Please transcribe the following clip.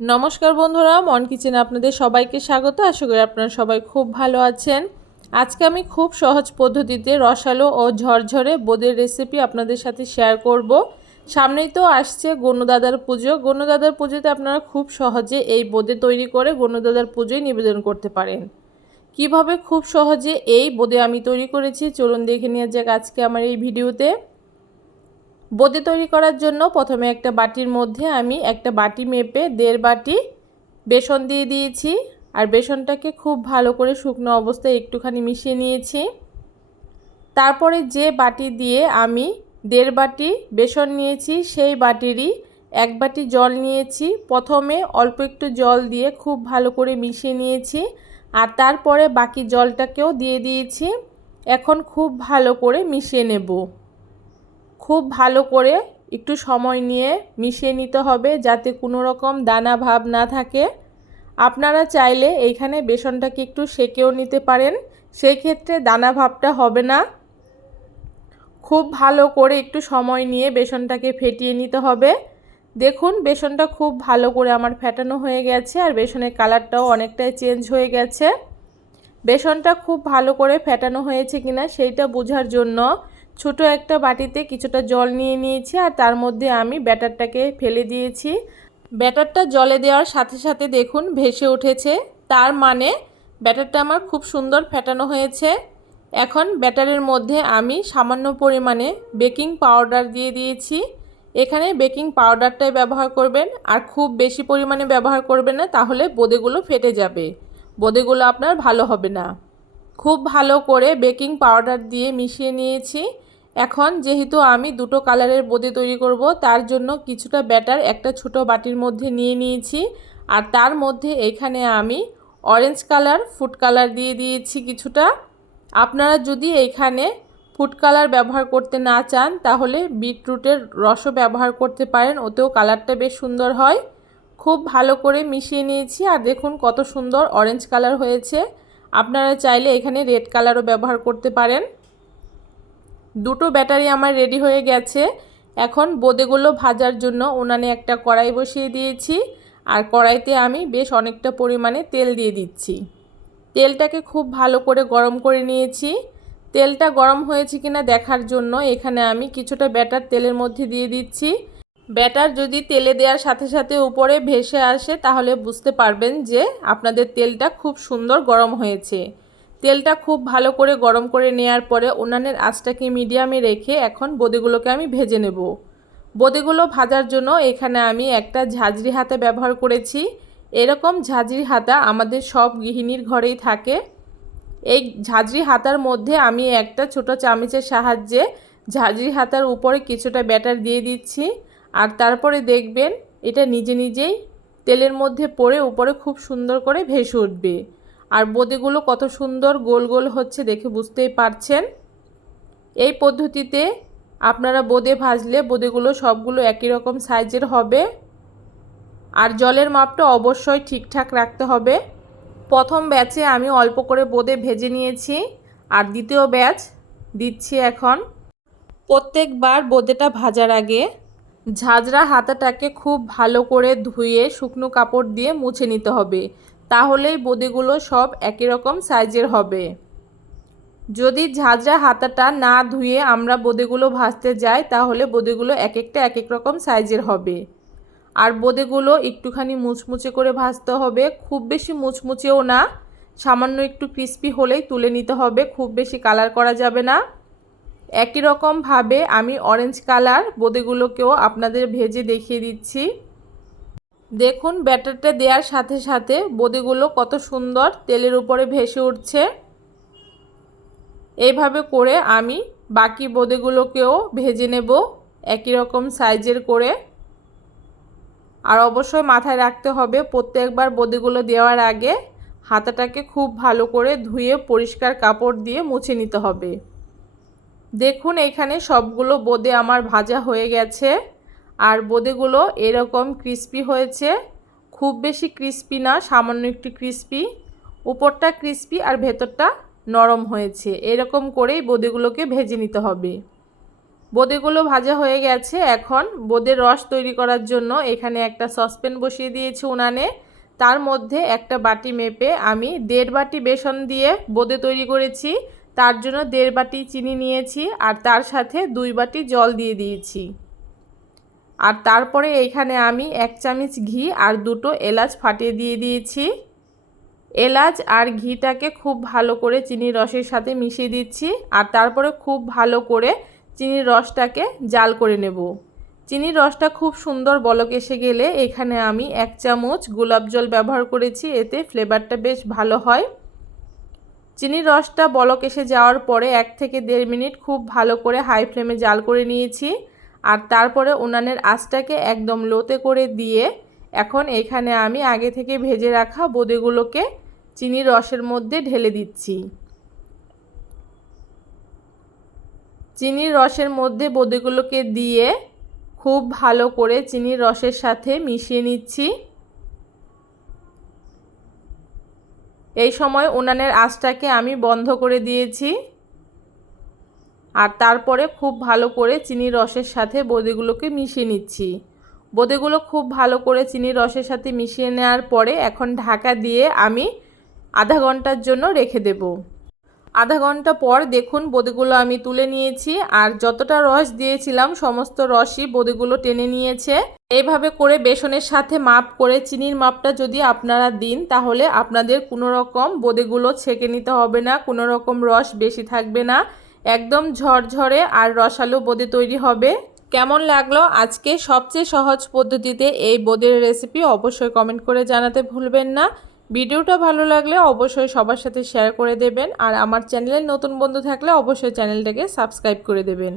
নমস্কার বন্ধুরা, মন কিচেনে আপনাদের সবাইকে স্বাগত। আশা করি আপনারা সবাই খুব ভালো আছেন। আজকে আমি খুব সহজ পদ্ধতিতে রসালো ও ঝরঝরে বোদের রেসিপি আপনাদের সাথে শেয়ার করব। সামনেই তো আসছে গণদাদার পুজো। গণদাদার পুজোতে আপনারা খুব সহজে এই বোদে তৈরি করে গণদাদার পুজোয় নিবেদন করতে পারেন। কীভাবে খুব সহজে এই বোদে আমি তৈরি করেছি, চলুন দেখে নিয়ে যাক আজকে আমার এই ভিডিওতে বোঁদে তৈরি করার জন্য প্রথমে একটা বাটির মধ্যে আমি একটা বাটি মেপে দেড় বাটি বেসন দিয়ে দিয়েছি। আর বেসনটাকে খুব ভালো করে শুকনো অবস্থায় একটুখানি মিশিয়ে নিয়েছি। তারপরে যে বাটি দিয়ে আমি দেড় বাটি বেসন নিয়েছি, সেই বাটিরই এক বাটি জল নিয়েছি। প্রথমে অল্প একটু জল দিয়ে খুব ভালো করে মিশিয়ে নিয়েছি। আর তারপরে বাকি জলটাকেও দিয়ে দিয়েছি। এখন খুব ভালো করে মিশিয়ে নেব। খুব ভালো করে একটু সময় নিয়ে মিশিয়ে নিতে হবে যাতে কোনো রকম দানা ভাব না থাকে। আপনারা চাইলে এইখানে বেসনটাকে একটু সেকেও নিতে পারেন। সেই ক্ষেত্রে দানা ভাবটা হবে না। খুব ভালো করে একটু সময় নিয়ে বেসনটাকে ফেটিয়ে নিতে হবে। দেখুন, বেসনটা খুব ভালো করে আমার ফেটানো হয়ে গেছে আর বেসনের কালারটাও অনেকটাই চেঞ্জ হয়ে গেছে। বেসনটা খুব ভালো করে ফেটানো হয়েছে কিনা সেইটা বোঝার জন্য ছোট একটা বাটিতে কিছুটা জল নিয়ে নিয়েছি আর তার মধ্যে আমি ব্যাটারটাকে ফেলে দিয়েছি। ব্যাটারটা জলে দেওয়ার সাথে সাথে দেখুন ভেসে উঠেছে। তার মানে ব্যাটারটা আমার খুব সুন্দর ফেটানো হয়েছে। এখন ব্যাটারের মধ্যে আমি সামান্য পরিমাণে বেকিং পাউডার দিয়ে দিয়েছি। এখানে বেকিং পাউডারটাই ব্যবহার করবেন। আর খুব বেশি পরিমাণে ব্যবহার করবেন না, তাহলে বোঁদেগুলো ফেটে যাবে। বোঁদেগুলো আপনার ভালো হবে না। খুব ভালো করে বেকিং পাউডার দিয়ে মিশিয়ে নিয়েছি। এখন যেহেতু আমি দুটো কালারের বোঁদে তৈরি করব, তার জন্য কিছুটা ব্যাটার একটা ছোট বাটির মধ্যে নিয়ে নিয়েছি। আর তার মধ্যে এখানে আমি অরেঞ্জ কালার ফুড কালার দিয়ে দিয়েছি কিছুটা। আপনারা যদি এখানে ফুড কালার ব্যবহার করতে না চান, তাহলে বিটরুটের রসও ব্যবহার করতে পারেন, ওতেও কালারটা বেশ সুন্দর হয়। খুব ভালো করে মিশিয়ে নিয়েছি, আর দেখুন কত সুন্দর অরেঞ্জ কালার হয়েছে। আপনারা চাইলে এখানে রেড কালারও ব্যবহার করতে পারেন। দুটো ব্যাটারি আমার রেডি হয়ে গেছে। এখন বোঁদেগুলো ভাজার জন্য উনানে একটা কড়াই বসিয়ে দিয়েছি। আর কড়াইতে আমি বেশ অনেকটা পরিমাণে তেল দিয়ে দিচ্ছি। তেলটাকে খুব ভালো করে গরম করে নিয়েছি। তেলটা গরম হয়েছে কিনা দেখার জন্য এখানে আমি কিছুটা ব্যাটার তেলের মধ্যে দিয়ে দিচ্ছি। ব্যাটার যদি তেলে দেওয়ার সাথে সাথে উপরে ভেসে আসে তাহলে বুঝতে পারবেন যে আপনাদের তেলটা খুব সুন্দর গরম হয়েছে। তেলটা খুব ভালো করে গরম করে নেওয়ার পরে উনানের আঁচটাকে মিডিয়ামে রেখে এখন বোঁদেগুলোকে আমি ভেজে নেব। বোঁদেগুলো ভাজার জন্য এখানে আমি একটা ঝাঁঝরি হাতা ব্যবহার করেছি। এরকম ঝাঁঝরি হাতা আমাদের সব গৃহিণীর ঘরেই থাকে। এই ঝাঁঝরি হাতার মধ্যে আমি একটা ছোট চামচের সাহায্যে ঝাঁঝরি হাতার উপরে কিছুটা ব্যাটার দিয়ে দিচ্ছি। আর তারপরে দেখবেন এটা নিজে নিজেই তেলের মধ্যে পড়ে উপরে খুব সুন্দর করে ভেসে উঠবে। আর বোঁদেগুলো কত সুন্দর গোল গোল হচ্ছে দেখে বুঝতেই পারছেন। এই পদ্ধতিতে আপনারা বোঁদে ভাজলে বোঁদেগুলো সবগুলো একই রকম সাইজের হবে। আর জলের মাপটা অবশ্যই ঠিকঠাক রাখতে হবে। প্রথম ব্যাচে আমি অল্প করে বোঁদে ভেজে নিয়েছি। আর দ্বিতীয় ব্যাচ দিচ্ছি এখন প্রত্যেকবার বোঁদেটা ভাজার আগে ঝাঁঝরা হাতাটাকে খুব ভালো করে ধুয়ে শুকনো কাপড় দিয়ে মুছে নিতে হবে। তাহলেই বোঁদেগুলো সব একই রকম সাইজের হবে। যদি ঝাঁঝরা হাতাটা না ধুয়ে আমরা বোঁদেগুলো ভাজতে যাই, তাহলে বোঁদেগুলো এক একটা এক এক রকম সাইজের হবে। আর বোঁদেগুলো একটুখানি মুচমুচে করে ভাজতে হবে। খুব বেশি মুচমুচেও না, সামান্য একটু ক্রিস্পি হলেই তুলে নিতে হবে। খুব বেশি কালার করা যাবে না। একই রকমভাবে আমি অরেঞ্জ কালার বোঁদেগুলোকেও আপনাদের ভেজে দেখিয়ে দিচ্ছি। দেখুন, ব্যাটারটা দেওয়ার সাথে সাথে বোঁদেগুলো কত সুন্দর তেলের উপরে ভেসে উঠছে। এইভাবে করে আমি বাকি বোঁদেগুলোকেও ভেজে নেব একই রকম সাইজের করে। আর অবশ্যই মাথায় রাখতে হবে, প্রত্যেকবার বোঁদেগুলো দেওয়ার আগে হাতাটাকে খুব ভালো করে ধুয়ে পরিষ্কার কাপড় দিয়ে মুছে নিতে হবে। দেখুন, এখানে সবগুলো বোঁদে আমার ভাজা হয়ে গেছে। আর বোঁদেগুলো এরকম ক্রিস্পি হয়েছে। খুব বেশি ক্রিস্পি না, সামান্য একটু ক্রিস্পি উপরটা ক্রিস্পি আর ভেতরটা নরম হয়েছে। এরকম করেই বোঁদেগুলোকে ভেজে নিতে হবে। বোঁদেগুলো ভাজা হয়ে গেছে। এখন বোঁদের রস তৈরি করার জন্য এখানে একটা সসপ্যান বসিয়ে দিয়েছি উনানে। তার মধ্যে একটা বাটি মেপে আমি দেড় বাটি বেসন দিয়ে বোঁদে তৈরি করেছি। তার জন্য দেড় বাটি চিনি নিয়েছি আর তার সাথে দুই বাটি জল দিয়ে দিয়েছি। আর তারপরে এইখানে আমি এক চামচ ঘি আর দুটো এলাচ ফাটিয়ে দিয়ে দিয়েছি। এলাচ আর ঘিটাকে খুব ভালো করে চিনির রসের সাথে মিশিয়ে দিচ্ছি আর তারপরে খুব ভালো করে চিনির রসটাকে জাল করে নেব। চিনির রসটা খুব সুন্দর বলক এসে গেলে এখানে আমি এক চামচ গোলাপ জল ব্যবহার করেছি, এতে ফ্লেভারটা বেশ ভালো হয়। চিনির রসটা বলক এসে যাওয়ার পরে এক থেকে দেড় মিনিট খুব ভালো করে হাই ফ্লেমে জাল করে নিয়েছি। আর তারপরে উনানের আঁচটাকে একদম লোতে করে দিয়ে এখন এখানে আমি আগে থেকে ভেজে রাখা বোঁদেগুলোকে চিনির রসের মধ্যে ঢেলে দিচ্ছি। চিনির রসের মধ্যে বোঁদেগুলোকে দিয়ে খুব ভালো করে চিনির রসের সাথে মিশিয়ে নিচ্ছি। এই সময় উনানের আঁচটাকে আমি বন্ধ করে দিয়েছি। আর তারপরে খুব ভালো করে চিনির রসের সাথে বোঁদেগুলোকে মিশিয়ে নিচ্ছি। বোঁদেগুলো খুব ভালো করে চিনির রসের সাথে মিশিয়ে নেওয়ার পরে এখন ঢাকা দিয়ে আমি আধা ঘণ্টার জন্য রেখে দেব। আধা ঘণ্টা পর দেখুন বোঁদেগুলো আমি তুলে নিয়েছি আর যতটা রস দিয়েছিলাম সমস্ত রসই বোঁদেগুলো টেনে নিয়েছে। এইভাবে করে বেসনের সাথে মাপ করে চিনির মাপটা যদি আপনারা দিন তাহলে আপনাদের কোনো রকম বোঁদেগুলো ছেঁকে নিতে হবে না, কোনো রকম রস বেশি থাকবে না। একদম ঝরঝরে আর রসালো বোঁদে তৈরি হবে। কেমন লাগল আজকে? সবচেয়ে সহজ পদ্ধতিতে এই বোঁদের রেসিপি অবশ্যই কমেন্ট করে জানাতে ভুলবেন না। ভিডিওটা ভালো লাগলে অবশ্যই সবার সাথে শেয়ার করে দেবেন। আর আমার চ্যানেলের নতুন বন্ধু থাকলে অবশ্যই চ্যানেলটাকে সাবস্ক্রাইব করে দেবেন।